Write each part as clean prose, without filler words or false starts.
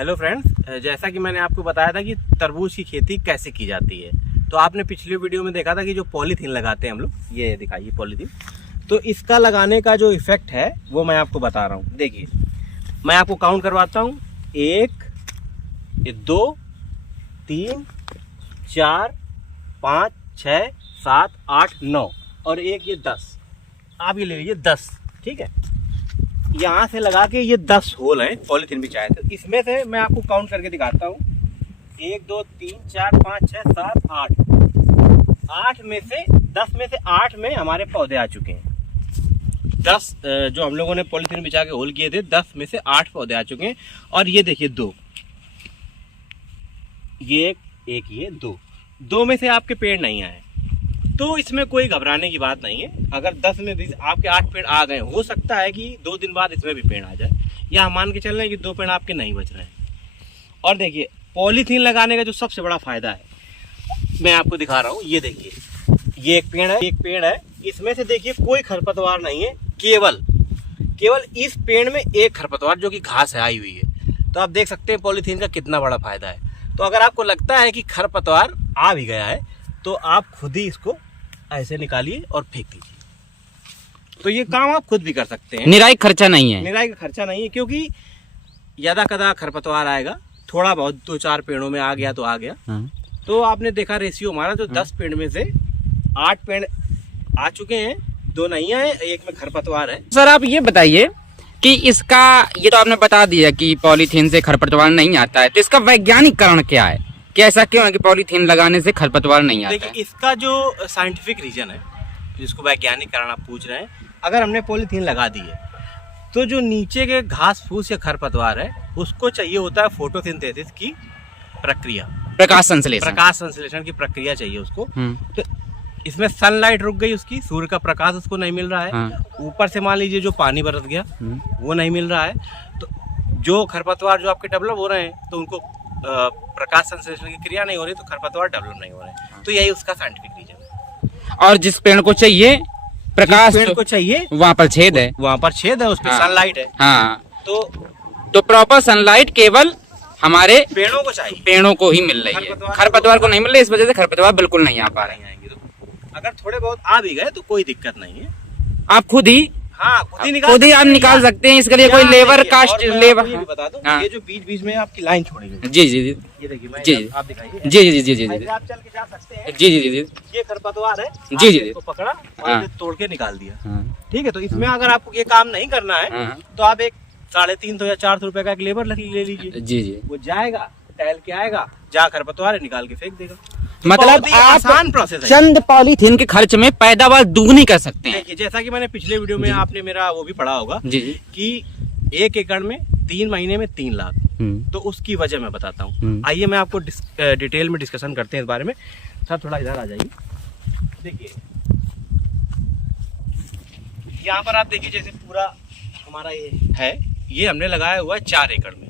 Hello friends, जैसा कि मैंने आपको बताया था कि तरबूज की खेती कैसे की जाती है, तो आपने पिछले वीडियो में देखा था कि जो पॉलीथीन लगाते हैं हम लोग, ये दिखाइए पॉलीथीन। तो इसका लगाने का जो इफेक्ट है वो मैं आपको बता रहा हूँ। देखिए, मैं आपको काउंट करवाता हूँ। 1, 2, 3, 4, 5, 6, 7, 8, 9 और एक ये 10। आप ये ले लीजिए 10, ठीक है। यहाँ से लगा के ये 10 होल हैं पॉलीथीन बिछाए। तो इसमें से मैं आपको काउंट करके दिखाता हूँ। 1, 2, 3, 4, 5, 6, 7, 8। 8 में से 10 में से 8 में हमारे पौधे आ चुके हैं। 10 जो हम लोगों ने पॉलीथीन बिछा के होल किए थे, 10 में से 8 पौधे आ चुके हैं। और ये देखिए 2, ये एक ये 2 में से आपके पेड़ नहीं आए। तो इसमें कोई घबराने की बात नहीं है। अगर 10 में भी आपके 8 पेड़ आ गए, हो सकता है कि 2 दिन बाद इसमें भी पेड़ आ जाए, या हम मान के चल रहे हैं कि 2 पेड़ आपके नहीं बच रहे हैं। और देखिए, पॉलीथीन लगाने का जो सबसे बड़ा फायदा है, मैं आपको दिखा रहा हूँ। ये देखिए, ये एक पेड़ है। इसमें से देखिए कोई खरपतवार नहीं है, केवल इस पेड़ में एक खरपतवार जो कि घास है आई हुई है। तो आप देख सकते हैं पॉलीथीन का कितना बड़ा फायदा है। तो अगर आपको लगता है कि खरपतवार आ भी गया है, तो आप खुद ही इसको ऐसे निकालिए और फेंक दीजिए। तो ये काम आप खुद भी कर सकते हैं। निराई खर्चा नहीं है, निराई का खर्चा नहीं है, क्योंकि यदा कदा खरपतवार आएगा, थोड़ा बहुत 2-4 पेड़ों में आ गया तो आ गया। तो आपने देखा रेशियो हमारा, जो 10 पेड़ में से 8 पेड़ आ चुके हैं, 2 नहीं आए, एक में खरपतवार है। सर आप ये बताइए कि इसका, ये तो आपने बता दिया कि पॉलीथीन से खरपतवार नहीं आता है, तो इसका वैज्ञानिक कारण क्या है कि ऐसा क्यों है कि पॉलीथीन लगाने से खरपतवार नहीं आता है? देखिए, इसका जो साइंटिफिक रीजन है, जिसको वैज्ञानिक कारण आप पूछ रहे हैं, अगर हमने पॉलीथीन लगा दी है, तो जो नीचे के घास फूस या खरपतवार है, उसको चाहिए होता है फोटोसिंथेसिस की प्रक्रिया, प्रकाश संश्लेषण की प्रक्रिया चाहिए उसको। तो इसमें सनलाइट रुक गई, उसकी सूर्य का प्रकाश उसको नहीं मिल रहा है। ऊपर से मान लीजिए जो पानी बरस गया, वो नहीं मिल रहा है। तो जो खरपतवार जो आपके डेवलप हो रहे हैं, तो उनको प्रकाश संश्लेषण की क्रिया नहीं हो रही, तो खरपतवार डेवलप नहीं हो रहे। तो यही उसका साइंटिफिक रीजन है। और जिस पेड़ को चाहिए प्रकाश, पेड़ को चाहिए, वहाँ पर छेद है, उस पर सनलाइट है। हाँ, तो प्रॉपर सनलाइट केवल हमारे पेड़ों को चाहिए, पेड़ों को ही मिल रही है, खरपतवार को नहीं मिल रही। इस वजह से खरपतवार बिल्कुल नहीं आ पा रहे हैं। तो अगर थोड़े बहुत आ भी गए तो कोई दिक्कत नहीं है। आप खुद ही आप निकाल सकते हैं। इसके लिए कोई लेबर कास्ट लेबर। ये भी बता दूं, ये जो बीच में आपकी लाइन छोड़ी गई, जी, ये देखिए, आप दिखाइए। जी, आप चल के जा सकते हैं। जी, ये खरपतवार है, जी, इसको पकड़ा और तोड़ के निकाल दिया। ठीक है। तो इसमें अगर आपको ये काम नहीं करना है, तो आप एक 350 या 400 रुपए का एक लेबर ले लीजिए। जी, वो जाएगा, टहल के आएगा, जा खरपतवार है, निकाल के फेंक देगा। मतलब आप आसान प्रोसेस है। चंद पॉलीथीन के खर्च में पैदावार दुगनी कर सकते हैं। देखिए, जैसा कि मैंने पिछले वीडियो में आपने मेरा वो भी पढ़ा होगा जी, कि 1 एकड़ में 3 महीने में 3 लाख। तो उसकी वजह मैं बताता हूँ। आइए मैं आपको डिटेल में डिस्कशन करते हैं इस बारे में। सर थोड़ा इधर आ जाइए। देखिए, यहाँ पर आप देखिए, जैसे पूरा हमारा ये है, ये हमने लगाया हुआ है 4 एकड़ में।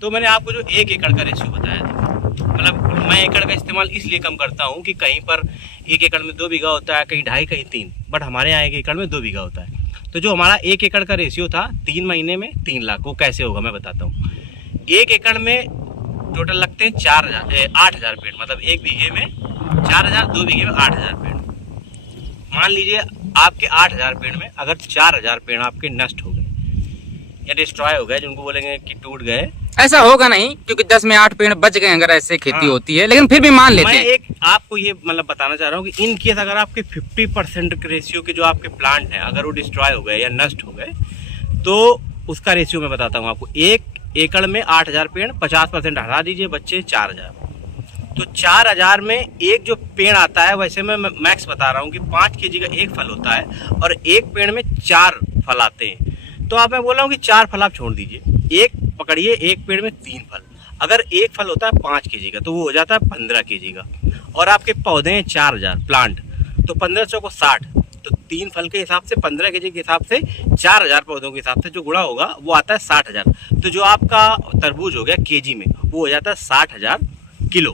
तो मैंने आपको जो 1 एकड़ का रेशियो बताया था, मतलब मैं एकड़ का इस्तेमाल इसलिए कम करता हूँ कि कहीं पर 1 एकड़ में 2 बीघा होता है, कहीं 2.5, कहीं 3, बट हमारे यहाँ 1 एकड़ में 2 बीघा होता है। तो जो हमारा 1 एकड़ का रेशियो था 3 महीने में 3 लाख, वो कैसे होगा मैं बताता हूँ। 1 एकड़ में टोटल लगते हैं 8,000 पेड़, मतलब 1 बीघे में 4,000, 2 बीघे में 8,000 पेड़। मान लीजिए आपके 8,000 पेड़ में अगर 4,000 पेड़ आपके नष्ट हो गए या डिस्ट्रॉय हो गए, जिनको बोलेंगे कि टूट गए। ऐसा होगा नहीं, क्योंकि 10 में 8 पेड़ बच गए अगर ऐसे खेती होती है, लेकिन फिर भी मान लेते हैं। मैं एक आपको ये मतलब बताना चाह रहा हूँ कि इन केस अगर आपके 50% के रेशियो के जो आपके प्लांट हैं, अगर वो डिस्ट्रॉय हो गए या नष्ट हो गए, तो उसका रेशियो मैं बताता हूँ आपको। 1 एकड़ में 8,000 पेड़, 50% हटा दीजिए, बच्चे 4,000। तो 4,000 में एक जो पेड़ आता है, वैसे मैं मैक्स बता रहा हूँ कि 5 kg का एक फल होता है, और एक पेड़ में 4 फल आते हैं। तो आप, मैं बोल रहा हूँ कि 4 फल आप छोड़ दीजिए, एक पकड़िए, एक पेड़ में 3 फल। अगर एक फल होता है 5 kg का, तो वो हो जाता है 15 kg का। और आपके पौधे हैं 4,000 प्लांट, तो 1500 को 60, तो 3 फल के हिसाब से 15 kg के हिसाब से 4,000 पौधों के हिसाब से जो गुणा होगा वो आता है 60,000। तो जो आपका तरबूज हो गया केजी में, वो हो जाता है 60,000 किलो।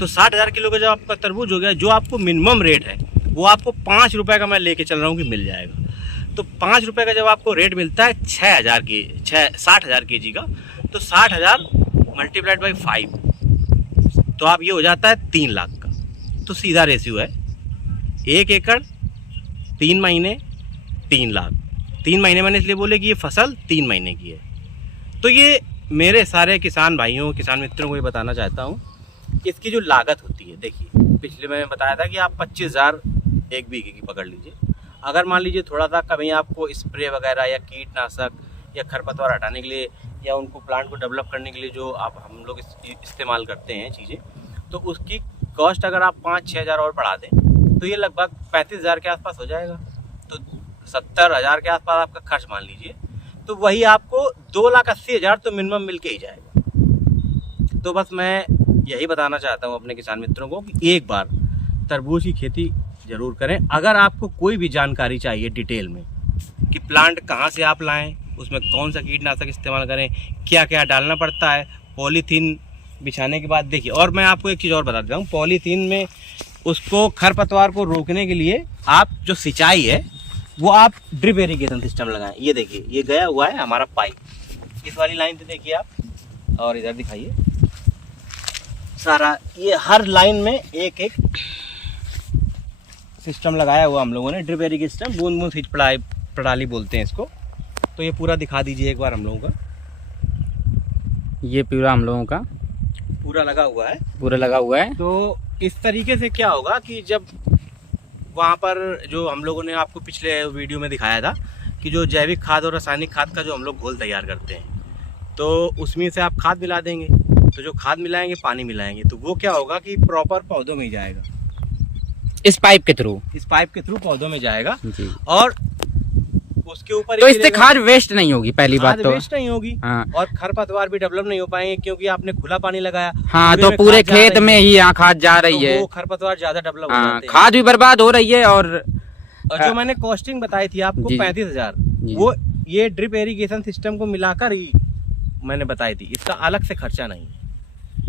तो 60,000 किलो का जब आपका तरबूज हो गया, जो आपको मिनिमम रेट है वो आपको 5 रुपए का मैं लेके चल रहा हूँ कि मिल जाएगा। तो 5 रुपए का जब आपको रेट मिलता है 60,000 के जी का, तो 60,000 मल्टीप्लाइड बाई 5, तो आप ये हो जाता है 3 लाख का। तो सीधा रेशियो है 1 एकड़ 3 महीने 3 लाख। 3 महीने मैंने इसलिए बोले कि ये फसल 3 महीने की है। तो ये मेरे सारे किसान भाइयों किसान मित्रों को ये बताना चाहता हूँ, इसकी जो लागत होती है, देखिए पिछले मैंने बताया था कि आप 25,000 एक बीघे की पकड़ लीजिए। अगर मान लीजिए थोड़ा सा कभी आपको स्प्रे वगैरह या कीटनाशक या खरपतवार हटाने के लिए या उनको प्लांट को डेवलप करने के लिए जो हम लोग इस्तेमाल करते हैं चीज़ें, तो उसकी कॉस्ट अगर आप 5-6 हज़ार और बढ़ा दें तो ये लगभग 35,000 के आसपास हो जाएगा। तो 70,000 के आसपास आपका खर्च मान लीजिए, तो वही आपको 2,80,000 तो मिनिमम मिल के ही जाएगा। तो बस मैं यही बताना चाहता हूँ अपने किसान मित्रों को कि एक बार तरबूज की खेती ज़रूर करें। अगर आपको कोई भी जानकारी चाहिए डिटेल में कि प्लांट कहाँ से आप लाएं, उसमें कौन सा कीटनाशक इस्तेमाल करें, क्या क्या डालना पड़ता है, पॉलीथीन बिछाने के बाद, देखिए और मैं आपको एक चीज़ और बता देता हूँ, पॉलीथीन में उसको खरपतवार को रोकने के लिए आप जो सिंचाई है वो आप ड्रिप इरिगेशन सिस्टम लगाएं। ये देखिए ये गया हुआ है हमारा पाइप, इस वाली लाइन से देखिए आप, और इधर दिखाइए सारा, ये हर लाइन में एक एक सिस्टम लगाया हुआ हम लोगों ने, ड्रिप इरिगेशन सिस्टम, बूंद बूंद सिंचाई प्रणाली बोलते हैं इसको। तो ये पूरा दिखा दीजिए एक बार हम लोगों का, ये पूरा हम लोगों का पूरा लगा हुआ है, पूरा लगा हुआ है। तो इस तरीके से क्या होगा कि जब वहाँ पर जो हम लोगों ने आपको पिछले वीडियो में दिखाया था कि जो जैविक खाद और रासायनिक खाद का जो हम लोग घोल तैयार करते हैं, तो उसमें से आप खाद मिला देंगे, तो जो खाद मिलाएंगे पानी मिलाएंगे, तो वो क्या होगा कि प्रॉपर पौधों में ही जाएगा, इस पाइप के थ्रू, इस पाइप के थ्रू पौधों में जाएगा जी। और उसके ऊपर तो इससे खाद वेस्ट नहीं होगी, पहली बात तो वेस्ट नहीं होगी। हाँ। और खरपतवार भी डेवलप नहीं हो पाएंगे क्योंकि आपने खुला पानी लगाया। हाँ, तो पूरे खेत में ही यहाँ खाद जा रही है, वो खरपतवार ज्यादा डेवलप हो हाँ, जाते हैं। खाद भी बर्बाद हो रही है। और जो मैंने कॉस्टिंग बताई थी आपको 35,000, वो ये ड्रिप इरिगेशन सिस्टम को मिलाकर ही मैंने बताई थी, इसका अलग से खर्चा नहीं है।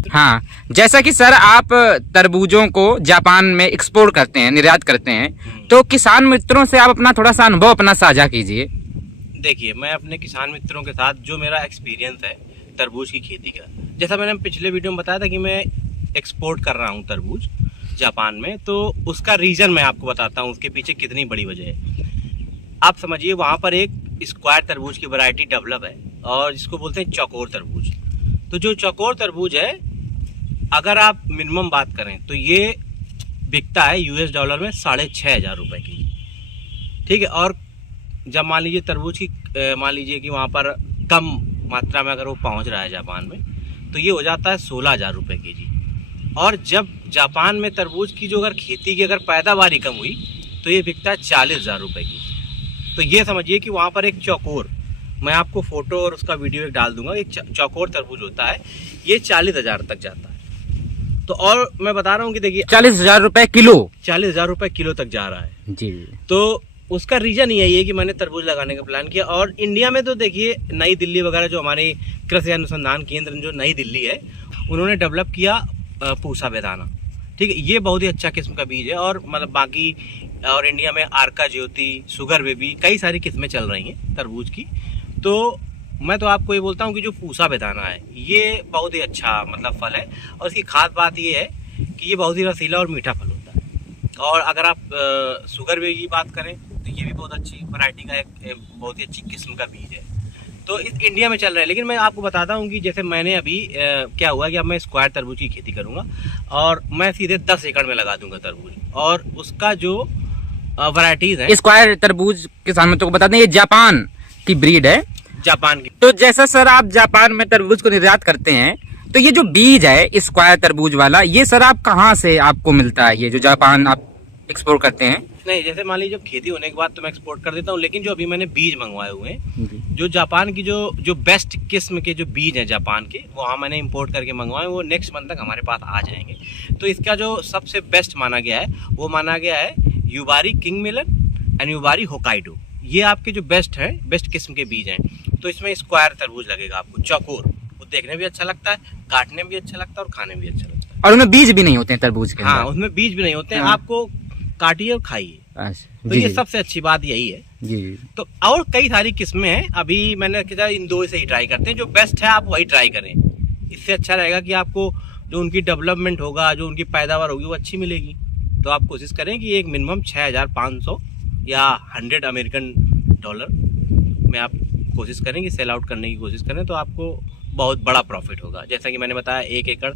हाँ, जैसा कि सर आप तरबूजों को जापान में एक्सपोर्ट करते हैं, निर्यात करते हैं, तो किसान मित्रों से आप अपना थोड़ा सा अनुभव अपना साझा कीजिए। देखिए मैं अपने किसान मित्रों के साथ जो मेरा एक्सपीरियंस है तरबूज की खेती का, जैसा मैंने पिछले वीडियो में बताया था कि मैं एक्सपोर्ट कर रहा हूँ तरबूज जापान में, तो उसका रीज़न मैं आपको बताता हूँ, उसके पीछे कितनी बड़ी वजह है। आप समझिए वहाँ पर एक स्क्वायर तरबूज की वैरायटी डेवलप है और जिसको बोलते हैं चौकोर तरबूज। तो जो चौकोर तरबूज है, अगर आप मिनिमम बात करें तो ये बिकता है $6.5 में 6,500 रुपये की, ठीक है। और जब मान लीजिए तरबूज की मान लीजिए कि वहाँ पर कम मात्रा में अगर वो पहुँच रहा है जापान में, तो ये हो जाता है 16,000 रुपये के जी। और जब जापान में तरबूज की जो अगर खेती की अगर पैदावार कम हुई तो ये बिकता है 40,000 रुपये की। तो ये समझिए कि वहाँ पर एक चौकोर, मैं आपको फोटो और उसका वीडियो एक डाल दूंगा, एक चौकोर तरबूज होता है, ये 40,000 तक जाता है। तो और मैं बता रहा हूँ कि देखिए 40,000 रुपए किलो, 40,000 रुपए किलो तक जा रहा है जी। तो उसका रीजन यही है कि मैंने तरबूज लगाने का प्लान किया। और इंडिया में तो देखिए नई दिल्ली वगैरह जो हमारे कृषि अनुसंधान केंद्र जो नई दिल्ली है, उन्होंने डेवलप किया पूसा बेदाना, ठीक है। ये बहुत ही अच्छा किस्म का बीज है। और मतलब बाकी और इंडिया में आर्का ज्योति, शुगर बेबी, कई सारी किस्में चल रही हैं तरबूज की। तो मैं तो आपको ये बोलता हूँ कि जो पूसा बेदाना है ये बहुत ही अच्छा मतलब फल है। और इसकी खास बात ये है कि ये बहुत ही रसीला और मीठा फल होता है। और अगर आप शुगर बेबी की बात करें तो ये भी बहुत अच्छी वैरायटी का एक बहुत ही अच्छी किस्म का बीज है। तो इस इंडिया में चल रहा है। लेकिन मैं आपको बताता हूँ कि जैसे मैंने अभी क्या हुआ कि अब मैं स्क्वायर तरबूज की खेती करूँगा और मैं सीधे 10 एकड़ में लगा दूंगा तरबूज। और उसका जो वैरायटीज है, स्क्वायर तरबूज किसान मित्रों को बता दें, ये जापान की ब्रीड है, जापान की। तो जैसा सर आप जापान में तरबूज को निर्यात करते हैं, तो ये जो बीज है स्क्वायर तरबूज वाला, ये सर आप कहाँ से आपको मिलता है, ये जो जापान आप एक्सपोर्ट करते हैं? नहीं, जैसे मान लीजिए जब खेती होने के बाद तो मैं एक्सपोर्ट कर देता हूँ, लेकिन जो अभी मैंने बीज मंगवाए हुए हैं, जो जापान की जो बेस्ट किस्म के जो बीज हैं जापान के, वो हाँ मैंने इंपोर्ट करके मंगवाए, वो नेक्स्ट मंथ तक हमारे पास आ जाएंगे। तो इसका जो सबसे बेस्ट माना गया है वो माना गया है Yubari king Milan and Yubari Hokkaido. ये आपके जो बेस्ट किस्म के बीज हैं। तो इसमें स्क्वायर तरबूज लगेगा आपको, चौकोर, वो देखने भी अच्छा लगता है, काटने में भी अच्छा लगता है और खाने में भी अच्छा लगता है। और उनमें बीज भी नहीं होते हैं तरबूज के? हाँ, उसमें बीज भी नहीं होते हैं। आपको काटिए और खाइए। अच्छा तो ये सबसे अच्छी बात यही है। जी। तो और कई सारी किस्में हैं, अभी मैंने कहा इन दो से ही ट्राई करते हैं, जो बेस्ट है आप वही ट्राई करें। इससे अच्छा रहेगा कि आपको जो उनकी डेवलपमेंट होगा, जो उनकी पैदावार होगी वो अच्छी मिलेगी। तो आप कोशिश करें कि एक मिनिमम 6500 या 100 अमेरिकन डॉलर में आप कोशिश करें कि सेल आउट करने की कोशिश करें, तो आपको बहुत बड़ा प्रॉफिट होगा। जैसा कि मैंने बताया 1 एकड़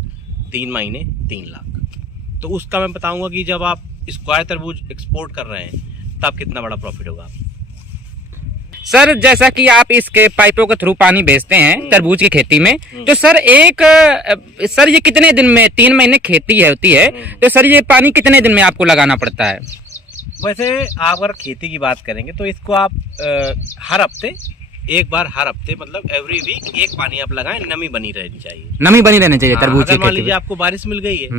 3 महीने 3 लाख। तो उसका मैं बताऊंगा कि जब आप स्क्वायर तरबूज एक्सपोर्ट कर रहे हैं तब कितना बड़ा प्रॉफिट होगा। सर जैसा कि आप इसके पाइपों के थ्रू पानी भेजते हैं तरबूज की खेती में, तो सर सर ये कितने दिन में, 3 महीने खेती होती है, तो सर ये पानी कितने दिन में आपको लगाना पड़ता है? वैसे आप अगर खेती की बात करेंगे तो इसको आप हर हफ्ते एक बार, हर हफ्ते मतलब एवरी वीक एक पानी आप लगाएं, नमी बनी रहनी चाहिए। नमी बनी रहनी चाहिए तरबूज की खेती में। मान लीजिए आपको बारिश मिल गई है,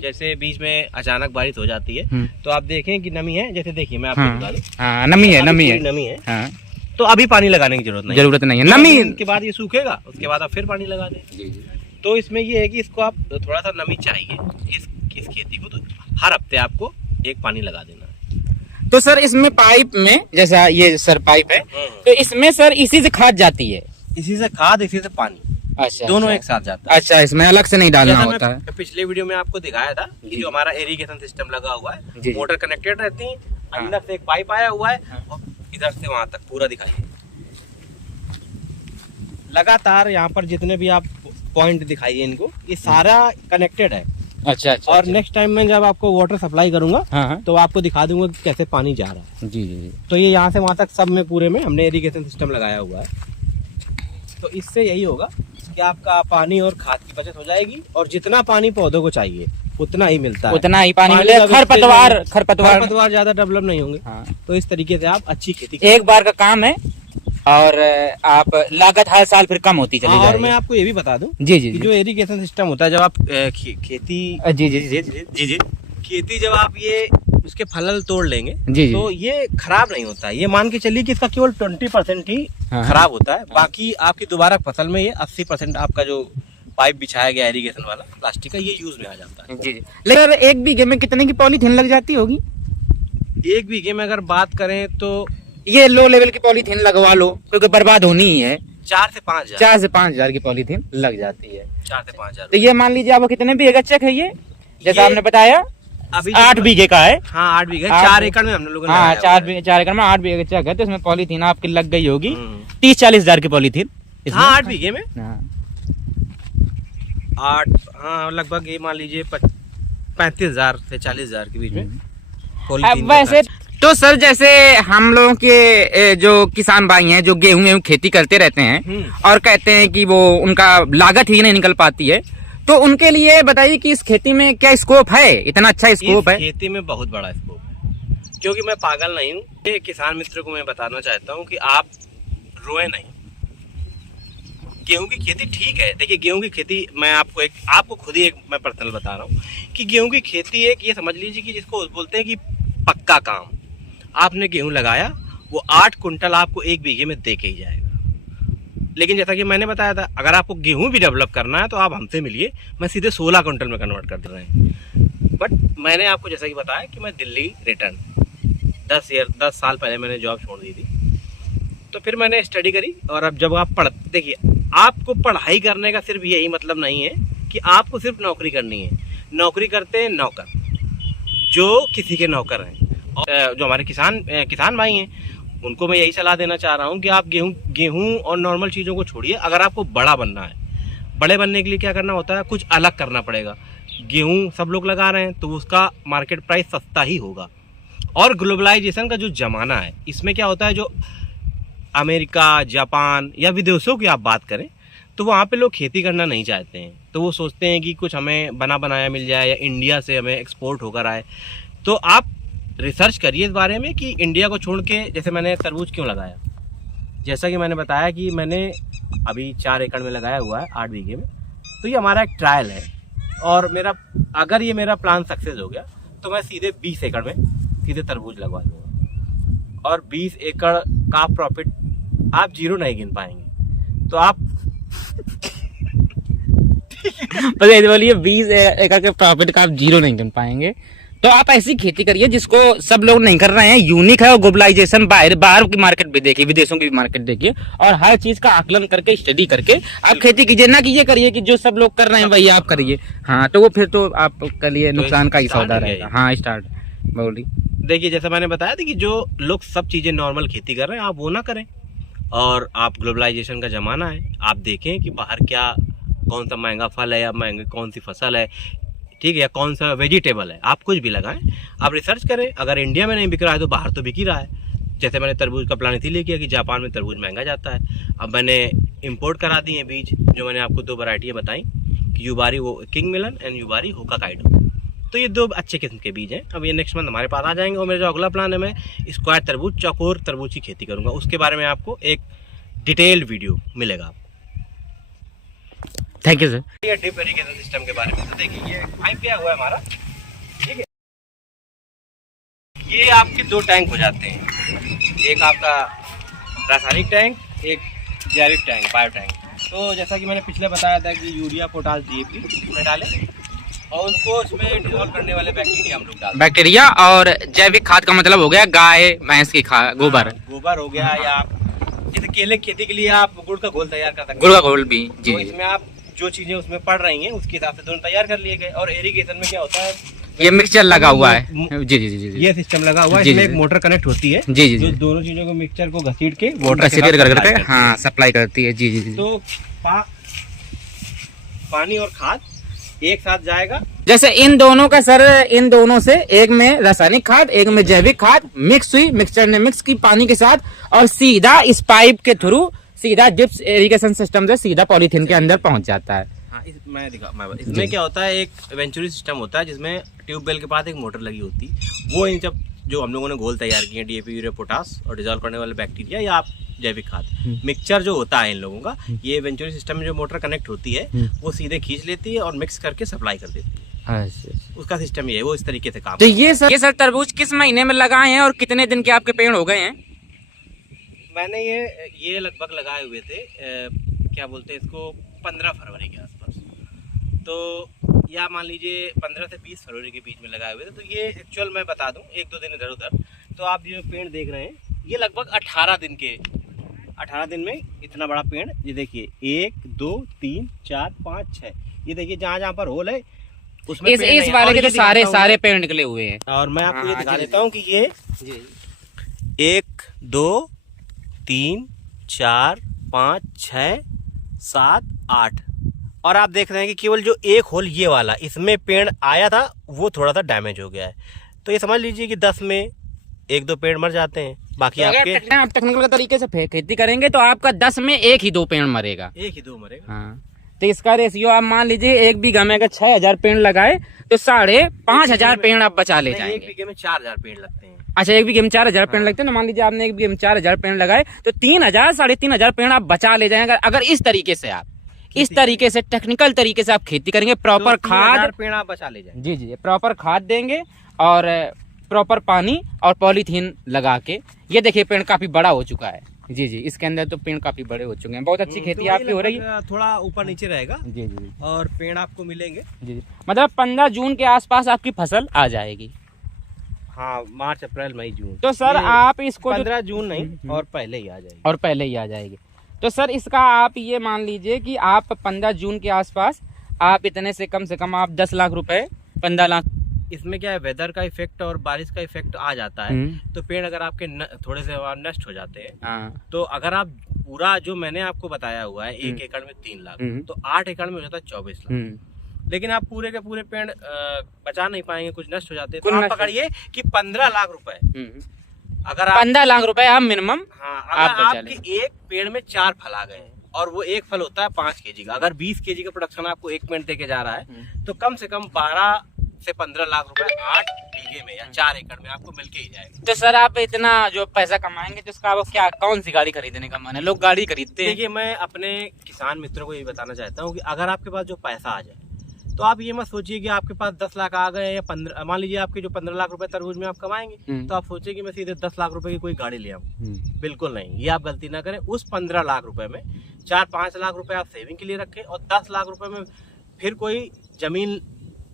जैसे बीच में अचानक बारिश हो जाती है, तो आप देखें कि नमी है, जैसे देखिए मैं आपको बता दूं, नमी है हाँ। तो अभी पानी लगाने की जरूरत नहीं है। नमी के बाद ये सूखेगा, उसके बाद आप फिर पानी लगा दें। तो इसमें ये है कि इसको आप थोड़ा सा नमी चाहिए इस खेती को, तो हर हफ्ते आपको एक पानी लगा देना है। तो सर इसमें पाइप में, जैसा ये सर पाइप है, तो इसमें सर इसी से खाद जाती है? इसी से खाद, इसी से पानी, अच्छा, दोनों एक साथ जाता है। अच्छा, इसमें अलग से नहीं डालना होता है। पिछले वीडियो में आपको दिखाया था कि जो हमारा इरिगेशन सिस्टम लगा हुआ है, मोटर कनेक्टेड रहती है, अंदर से एक पाइप आया हुआ है और इधर से वहां तक पूरा दिखाइए। लगातार यहाँ पर जितने भी आप पॉइंट दिखाइए इनको, ये सारा कनेक्टेड है। अच्छा। और नेक्स्ट टाइम में जब आपको वाटर सप्लाई करूंगा, तो आपको दिखा दूंगा कि कैसे पानी जा रहा है। जी। तो ये यहाँ से वहां तक सब में पूरे में हमने इरिगेशन सिस्टम लगाया हुआ है। तो इससे यही होगा कि आपका पानी और खाद की बचत हो जाएगी, और जितना पानी पौधों को चाहिए उतना ही मिलता है, उतना ही पानी मिलेगा। खरपतवार ज्यादा डेवलप नहीं होंगे। तो इस तरीके से आप अच्छी खेती, एक बार का काम है, और आप लागत हर साल फिर कम होती चली जाएगी। और मैं आपको ये भी बता दूं जी, कि जो इरिगेशन सिस्टम होता है, जब आप खेती खेती जब आप ये उसके फल तोड़ लेंगे, तो ये खराब नहीं होता है। ये मान के चलिए कि इसका केवल 20% ही खराब होता है, बाकी आपकी दोबारा फसल में ये 80% आपका जो पाइप बिछाया गया इरिगेशन वाला प्लास्टिक का, ये यूज में आ जाता है। जी। लेकिन 1 बीघे में कितने की पॉलीथीन लग जाती होगी? 1 बीघे में अगर बात करें तो ये लो लेवल की पॉलीथीन लगवा लो, क्योंकि बर्बाद होनी ही है। 4 से 5 हजार, 4 से 5 हजार की पॉलीथीन लग जाती है। 4 से 5 हजार। तो ये मान लीजिए आपको कितने बीघे का चेक है ये, जैसा आपने बताया अभी 8 बीघे का है। हाँ 8 बीघे, 4 एकड़ में हम लोगों ने, 4 एकड़ में 8 बीघे का चेक है, तो इसमें पॉलीथीन आपकी लग गई होगी 30-40 हजार की पॉलीथीन। हाँ 8 बीघे में 8, हाँ लगभग ये मान लीजिए 35,000 से 40,000 के बीच में। वैसे तो सर जैसे हम लोगों के जो किसान भाई हैं, जो गेहूं खेती करते रहते हैं और कहते हैं कि वो उनका लागत ही नहीं निकल पाती है, तो उनके लिए बताइए कि इस खेती में क्या स्कोप है? इतना अच्छा स्कोप है? खेती में बहुत बड़ा स्कोप है, क्योंकि मैं पागल नहीं हूँ। ये किसान मित्र को मैं बताना चाहता हूँ कि आप रोए नहीं। गेहूं की खेती ठीक है, देखिए गेहूं की खेती मैं आपको खुद ही एक मैं पर्सनल बता रहा हूँ कि गेहूं की खेती एक, ये समझ लीजिए कि जिसको बोलते हैं कि पक्का काम। आपने गेहूं लगाया, वो 8 कुंटल आपको 1 बीघे में दे के ही जाएगा। लेकिन जैसा कि मैंने बताया था, अगर आपको गेहूं भी डेवलप करना है तो आप हमसे मिलिए, मैं सीधे 16 कुंटल में कन्वर्ट कर दे रहे हैं। बट मैंने आपको जैसा कि बताया कि मैं दिल्ली रिटर्न 10 साल पहले मैंने जॉब छोड़ दी थी, तो फिर मैंने स्टडी करी। और अब जब आप देखिए, आपको पढ़ाई करने का सिर्फ यही मतलब नहीं है कि आपको सिर्फ नौकरी करनी है। नौकरी करते हैं नौकर, जो किसी के नौकर हैं। और जो हमारे किसान भाई हैं, उनको मैं यही सलाह देना चाह रहा हूँ कि आप गेहूं और नॉर्मल चीज़ों को छोड़िए। अगर आपको बड़ा बनना है, बड़े बनने के लिए क्या करना होता है, कुछ अलग करना पड़ेगा। गेहूं सब लोग लगा रहे हैं तो उसका मार्केट प्राइस सस्ता ही होगा। और ग्लोबलाइजेशन का जो ज़माना है, इसमें क्या होता है, जो अमेरिका, जापान या विदेशों की आप बात करें तो वहाँ पे लोग खेती करना नहीं चाहते हैं। तो वो सोचते हैं कि कुछ हमें बना बनाया मिल जाए या इंडिया से हमें एक्सपोर्ट होकर आए। तो आप रिसर्च करिए इस बारे में कि इंडिया को छोड़ के, जैसे मैंने तरबूज क्यों लगाया। जैसा कि मैंने बताया कि मैंने अभी 4 एकड़ में लगाया हुआ है 8 बीघे में, तो ये हमारा एक ट्रायल है। और अगर ये मेरा प्लान सक्सेस हो गया तो मैं सीधे 20 एकड़ में सीधे तरबूज लगवा दूँगा, और 20 एकड़ का प्रॉफिट आप 0 नहीं गिन पाएंगे। तो आप बोलिए 20 एकड़ के प्रॉफिट का आप 0 नहीं गिन पाएंगे। तो आप ऐसी खेती करिए जिसको सब लोग नहीं कर रहे हैं, यूनिक है और ग्लोबलाइजेशन, बाहर की मार्केट भी देखिए, विदेशों की भी मार्केट देखिए और हर चीज का आकलन करके स्टडी करके आप खेती कीजिए, ना कि ये करिए कि जो सब लोग कर रहे हैं वही आप करिए। हाँ, तो वो फिर तो आपके लिए नुकसान का ही सौदा रहेगा। हाँ, स्टार्ट बोलिए। देखिए, जैसे मैंने बताया था कि जो लोग सब चीजें नॉर्मल खेती कर रहे हैं आप वो ना करें, और आप ग्लोबलाइजेशन का जमाना है, आप देखें कि बाहर क्या, कौन सा महंगा फल है या महंगी कौन सी फसल है, ठीक है, या कौन सा वेजिटेबल है, आप कुछ भी लगाएं, आप रिसर्च करें। अगर इंडिया में नहीं बिक रहा है तो बाहर तो बिक ही रहा है। जैसे मैंने तरबूज का प्लान इसीलिए किया कि जापान में तरबूज महंगा जाता है। अब मैंने इंपोर्ट करा दिए हैं बीज, जो मैंने आपको 2 वैरायटियाँ बताई कि युबारी वो किंग मिलन एंड युबारी होकाकाइडो। तो ये 2 अच्छे किस्म के बीज हैं। अब ये नेक्स्ट मंथ हमारे पास आ जाएंगे, और मेरा जो अगला प्लान है, मैं स्क्वायर तरबूज, चौकोर तरबूज की खेती करूँगा। उसके बारे में आपको एक डिटेल्ड वीडियो मिलेगा। Thank you sir. ये ड्रिप इरिगेशन सिस्टम के बारे में तो देखिए, ये पाइप गया हुआ है हमारा, ठीक है। ये आपके 2 टैंक हो जाते हैं, एक आपका रासायनिक टैंक, एक जैविक टैंक, बायो टैंक। तो जैसा कि मैंने पिछले बताया था कि यूरिया, पोटास, DAP उसमें डालें और उसको उसमें डिजोल्व करने वाले बैक्टीरिया हम लोग डालते हैं। बैक्टीरिया और जैविक खाद का मतलब हो गया गाय भैंस की खाद, गोबर। गोबर हो गया, या आप जैसे केले की खेती के लिए आप गुड़ का घोल तैयार कर सकते हैं। गुड़ का घोल भी जी। तो इसमें आप जो चीजें उसमें पड़ रही हैं उसके हिसाब से दोनों तैयार कर लिए गए। और इरिगेशन में क्या होता है, ये मिक्सचर लगा हुआ है। जी जी जी जी, ये सिस्टम लगा हुआ है, इसमें एक मोटर कनेक्ट होती है जी जी, जो दोनों चीजों को मिक्सचर को घसीट के वाटर करके हाँ सप्लाई करती है। जी जी जी। तो पानी और खाद एक साथ जाएगा। जैसे इन दोनों का सर, इन दोनों से एक में रासायनिक खाद, एक में जैविक खाद मिक्स हुई, मिक्सचर ने मिक्स की पानी के साथ, और सीधा इस पाइप के थ्रू सीधा ड्रिप इरिगेशन सिस्टम से सीधा पॉलीथीन के अंदर पहुंच जाता है। हाँ, इसमें क्या होता है, एक वेंचुरी सिस्टम होता है जिसमें ट्यूबवेल के पास एक मोटर लगी होती है। वो इन सब जो हम लोगों ने घोल तैयार किए हैं, DAP, यूरिया, पोटास और डिजॉल्व करने वाले बैक्टीरिया या आप जैविक खाद, मिक्सचर जो होता है इन लोगों का, ये वेंचुरी सिस्टम में जो मोटर कनेक्ट होती है वो सीधे खींच लेती है और मिक्स करके सप्लाई कर देती है। उसका सिस्टम ये है, वो इस तरीके से काम। तो ये सर तरबूज किस महीने में लगाए हैं और कितने दिन के आपके पेड़ हो गए हैं? मैंने ये लगभग लगाए हुए थे, क्या बोलते हैं इसको, 15 फरवरी के आसपास। तो या मान लीजिए 15 से 20 फरवरी के बीच में लगाए हुए थे। तो ये एक्चुअल मैं बता दूं, 1-2 दिन इधर उधर। तो आप जो पेड़ देख रहे हैं, ये लगभग 18 दिन में इतना बड़ा पेड़। ये देखिए 1 2 3 4 5 6, ये देखिए जहाँ पर होल है उसमें इस वाले के तो सारे पेड़ निकले हुए हैं। और मैं आपको ये दिखा देता हूँ कि ये 1 2 3 4 5 6 7 8, और आप देख रहे हैं कि केवल जो एक होल ये वाला, इसमें पेड़ आया था वो थोड़ा सा डैमेज हो गया है। तो ये समझ लीजिए कि 10 में 1-2 पेड़ मर जाते हैं, बाकी तो आपके आप टेक्निकल तरीके से खेती करेंगे तो आपका 10 में 1 ही 2 पेड़ मरेगा। 1 ही 2 मरेगा। हाँ, तो इसका रेशियो आप मान लीजिए 1 बीघा में अगर 6000 पेड़ लगाए तो 5,500 पेड़ आप बचा ले जाएंगे। 1 बीघे में 4000 पेड़ लगते हैं। अच्छा, 1 बीघे में 4000 पेड़ लगते हैं ना, मान लीजिए आपने 1 बीघे में 4000 पेड़ लगाए तो 3000 3,500 पेड़ आप बचा ले जाएंगे। अगर इस तरीके से आप टेक्निकल तरीके से आप खेती करेंगे, प्रॉपर खाद, पेड़ आप बचा ले जाएंगे। जी जी, प्रॉपर खाद देंगे और प्रॉपर पानी और पॉलीथीन लगा के, ये देखिए पेड़ काफी बड़ा हो चुका है। जी जी, इसके अंदर तो पेड़ काफी बड़े हो चुके हैं। बहुत अच्छी खेती आपकी हो रही है। थोड़ा ऊपर नीचे रहेगा। जी जी, और पेड़ आपको मिलेंगे। जी जी, मतलब 15 जून के आसपास आपकी फसल आ जाएगी। हाँ, मार्च, अप्रैल, मई, जून। तो सर आप इसको 15 जून नहीं, और पहले ही आ जाएगी। तो सर इसका आप ये मान लीजिए कि आप 15 जून के आसपास आप इतने से कम आप 10 लाख रुपए, 15 लाख। इसमें क्या है, वेदर का इफेक्ट और बारिश का इफेक्ट आ जाता है। तो पेड़ अगर आपके थोड़े से नष्ट हो जाते हैं, तो अगर आप पूरा जो मैंने आपको बताया हुआ है 1 एकड़ में 3 लाख, तो 8 एकड़ में हो जाता है 24 लाख। लेकिन आप पूरे के पूरे पेड़ बचा नहीं पाएंगे, कुछ नष्ट हो जाते हैं। तो आप पकड़िए कि 15 लाख रुपए, अगर 15 लाख रुपए आप मिनिमम, हाँ, अगर आपके एक पेड़ में 4 फल आ गए और वो एक फल होता है 5 kg का, अगर 20 kg का प्रोडक्शन आपको एक पेड़ देके जा रहा है, तो कम से कम 12 से 15 लाख रुपए 8 बीघे में या 4 एकड़ में आपको मिलके ही जाएगा। तो सर आप इतना जो पैसा कमाएंगे तो उसका आप क्या, कौन सी गाड़ी खरीदने का मन है? लोग गाड़ी खरीदते हैं। देखिए, मैं अपने किसान मित्रों को ये बताना चाहता हूँ कि अगर आपके पास जो पैसा आ जाए, तो आप ये मत सोचिए कि आपके पास 10 लाख आ गए या 15, मान लीजिए आपके जो 15 लाख रुपए तरबूज में आप कमाएंगे, तो आप सोचिए कि मैं सीधे 10 लाख रुपए की कोई गाड़ी ले आऊँ। बिल्कुल नहीं, ये आप गलती ना करें। उस 15 लाख रुपए में 4-5 लाख रुपए आप सेविंग के लिए रखें और 10 लाख रुपए में फिर कोई जमीन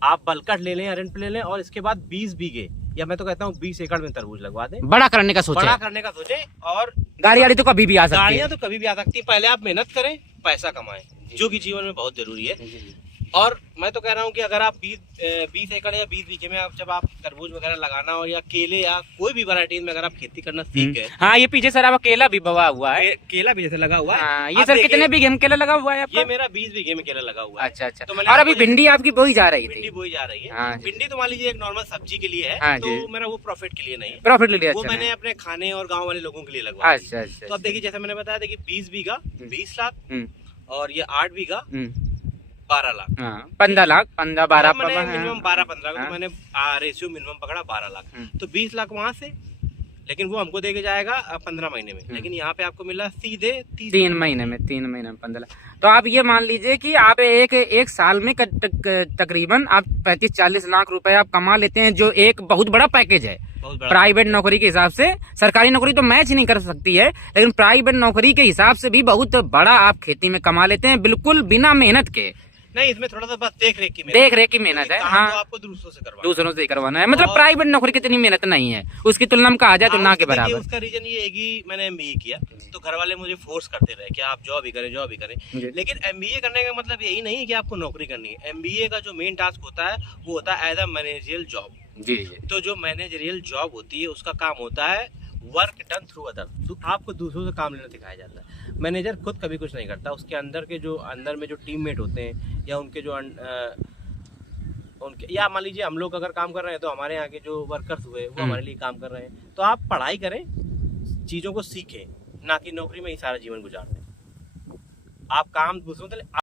आप बल्कट ले लें या रेंट पे ले लें, और इसके बाद 20 बीघे या मैं तो कहता हूँ 20 एकड़ में तरबूज लगवा दें। बड़ा करने का सोचे, बड़ा करने का सोचे। और गाड़ी तो कभी भी आ सकती है, गाड़ियां तो कभी भी आ सकती है। पहले आप मेहनत करें, पैसा कमाएं, जो कि जीवन में बहुत जरूरी है। और मैं तो कह रहा हूँ कि अगर आप 20 एकड़ या 20 बीघे में जब आप तरबूज वगैरह लगाना हो या केले या कोई भी वैरायटी में अगर आप खेती करना सीख गए। हाँ, ये पीछे सर अब केला भी बवा हुआ है, केला भी जैसे लगा हुआ है। हाँ, ये सर कितने बीघे में केला लगा हुआ है आपका? ये मेरा 20 बीघे में केला लगा हुआ है। अच्छा अच्छा। तो और अभी भिंडी आपकी बोई जा रही थी? भिंडी बोई जा रही है। हाँ, भिंडी तो मान लीजिए एक नॉर्मल सब्जी के लिए है। हाँ, तो मेरा वो प्रॉफिट के लिए नहीं है, प्रॉफिट ले लिया। वो मैंने अपने खाने और गाँव वाले लोगों के लिए लगवाया। अच्छा अच्छा। तो अब देखिए जैसे मैंने बताया, देखिए 20 बीघा 20 लाख, और ये 8 बीघा 12 लाख, 15 लाख, 15-12 मिनिमम 12-15 तो मैंने रेशियो मिनिमम पकड़ा 12 लाख। तो 20 लाख वहां से, लेकिन वो हमको देके जाएगा 15 महीने में, लेकिन यहाँ पे आपको मिला सीधे 3 महीने में 15 लाख। तो आप ये मान लीजिए कि आप एक साल में तकरीबन आप 35-40 लाख रुपए आप कमा लेते हैं, जो एक बहुत बड़ा पैकेज है। प्राइवेट नौकरी के हिसाब से सरकारी नौकरी तो मैच नहीं कर सकती है, लेकिन प्राइवेट नौकरी के हिसाब से भी बहुत बड़ा आप खेती में कमा लेते हैं, बिल्कुल बिना मेहनत के। नहीं, इसमें थोड़ा सा बस देख रेख की मेहनत है। हाँ, तो आपको दूसरों से करवाना है। मतलब प्राइवेट नौकरी की इतनी मेहनत नहीं है, उसकी तुलना में कहा जाए तो ना के बराबर। उसका रीजन ये है कि मैंने MBA किया, तो घर वाले मुझे फोर्स करते रहे कि आप जॉब ही करें। लेकिन MBA करने का मतलब यही नहीं कि आपको नौकरी करनी है। MBA का जो मेन टास्क होता है वो होता है एज अ मैनेजरियल जॉब। जी। तो जो मैनेजरियल जॉब होती है उसका काम होता है वर्क डन थ्रू अदर। आपको दूसरों से काम लेना सिखाया जाता है। मैनेजर खुद कभी कुछ नहीं करता, उसके अंदर में जो टीममेट होते हैं या उनके जो या मान लीजिए हम लोग अगर काम कर रहे हैं तो हमारे यहाँ के जो वर्कर्स हुए वो हमारे लिए काम कर रहे हैं। तो आप पढ़ाई करें, चीज़ों को सीखें, ना कि नौकरी में ही सारा जीवन गुजार दें। आप काम दूसरों से